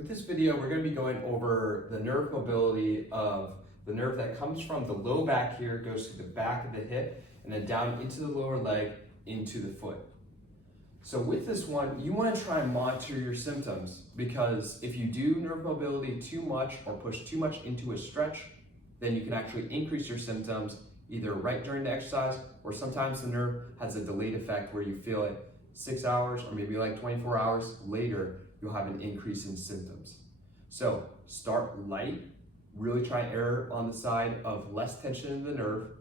With this video, we're going to be going over the nerve mobility of the nerve that comes from the low back here, goes to the back of the hip, and then down into the lower leg, into the foot. So with this one, you want to try and monitor your symptoms, because if you do nerve mobility too much or push too much into a stretch, then you can actually increase your symptoms either right during the exercise, or sometimes the nerve has a delayed effect where you feel it 6 hours or maybe like 24 hours later, you'll have an increase in symptoms. So start light, really try and err on the side of less tension in the nerve,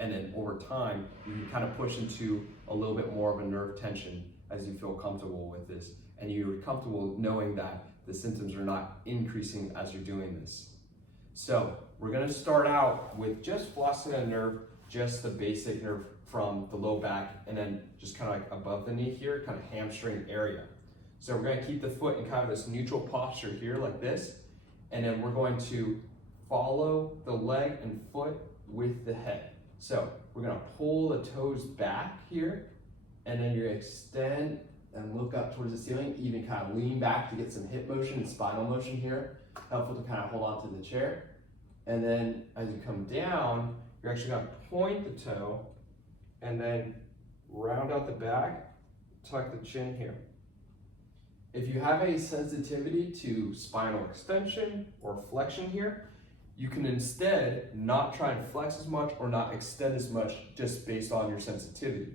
and then over time, you can kind of push into a little bit more of a nerve tension as you feel comfortable with this. And you're comfortable knowing that the symptoms are not increasing as you're doing this. So we're gonna start out with just flossing a nerve, just the basic nerve from the low back, and then just kind of like above the knee here, kind of hamstring area. So we're gonna keep the foot in kind of this neutral posture here like this, and then we're going to follow the leg and foot with the head. So we're gonna pull the toes back here, and then you're gonna extend and look up towards the ceiling, even kind of lean back to get some hip motion and spinal motion here, helpful to kind of hold on to the chair. And then as you come down, you're actually gonna point the toe and then round out the back, tuck the chin here. If you have a sensitivity to spinal extension or flexion here, you can instead not try and flex as much or not extend as much just based on your sensitivity.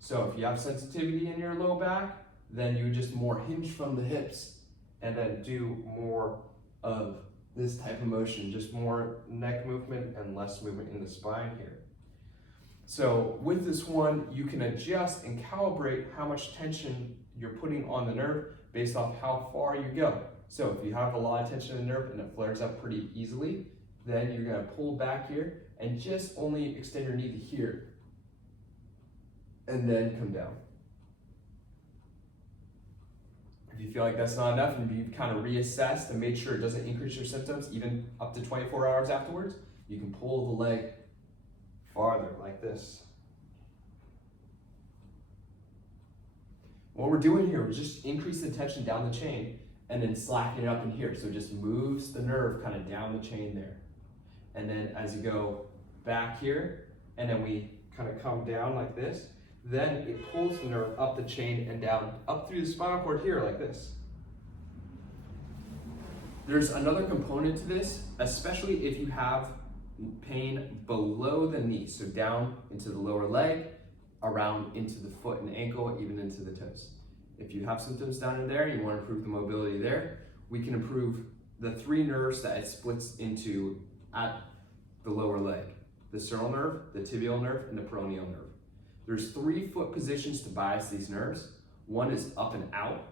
So if you have sensitivity in your low back, then you just more hinge from the hips and then do more of this type of motion, just more neck movement and less movement in the spine here. So with this one, you can adjust and calibrate how much tension you're putting on the nerve based off how far you go. So if you have a lot of tension in the nerve and it flares up pretty easily, then you're gonna pull back here and just only extend your knee to here, and then come down. If you feel like that's not enough and you've kind of reassessed and made sure it doesn't increase your symptoms, even up to 24 hours afterwards, you can pull the leg farther like this. What we're doing here is just increase the tension down the chain and then slacken it up in here. So it just moves the nerve kind of down the chain there. And then as you go back here, and then we kind of come down like this, then it pulls the nerve up the chain and down, up through the spinal cord here like this. There's another component to this, especially if you have pain below the knee, so down into the lower leg, around into the foot and ankle, even into the toes. If you have symptoms down in there and you want to improve the mobility there, we can improve the 3 nerves that it splits into at the lower leg: the Sural nerve, the Tibial nerve, and the Peroneal nerve. There's 3 foot positions to bias these nerves. One is up and out,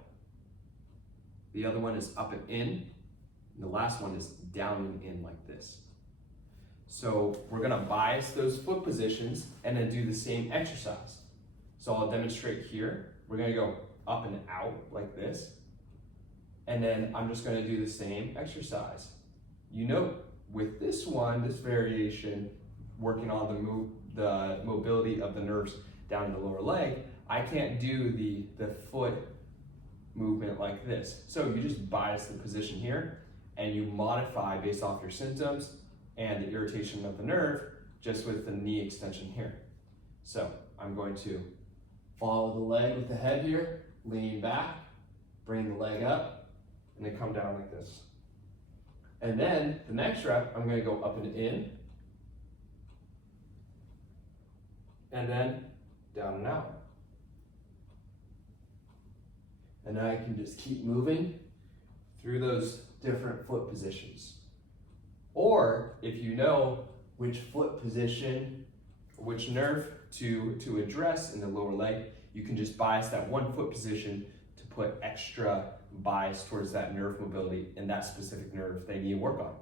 the other one is up and in, and the last one is down and in like this. So we're gonna bias those foot positions and then do the same exercise. So I'll demonstrate here. We're gonna go up and out like this, and then I'm just gonna do the same exercise. You note with this one, this variation, working on the mobility of the nerves down in the lower leg, I can't do the foot movement like this. So you just bias the position here and you modify based off your symptoms and the irritation of the nerve just with the knee extension here. So I'm going to follow the leg with the head here, lean back, bring the leg up, and then come down like this. And then the next rep, I'm gonna go up and in, and then down and out. And now I can just keep moving through those different foot positions. Or if you know which foot position, which nerve to address in the lower leg, you can just bias that one foot position to put extra bias towards that nerve mobility in that specific nerve they need to work on.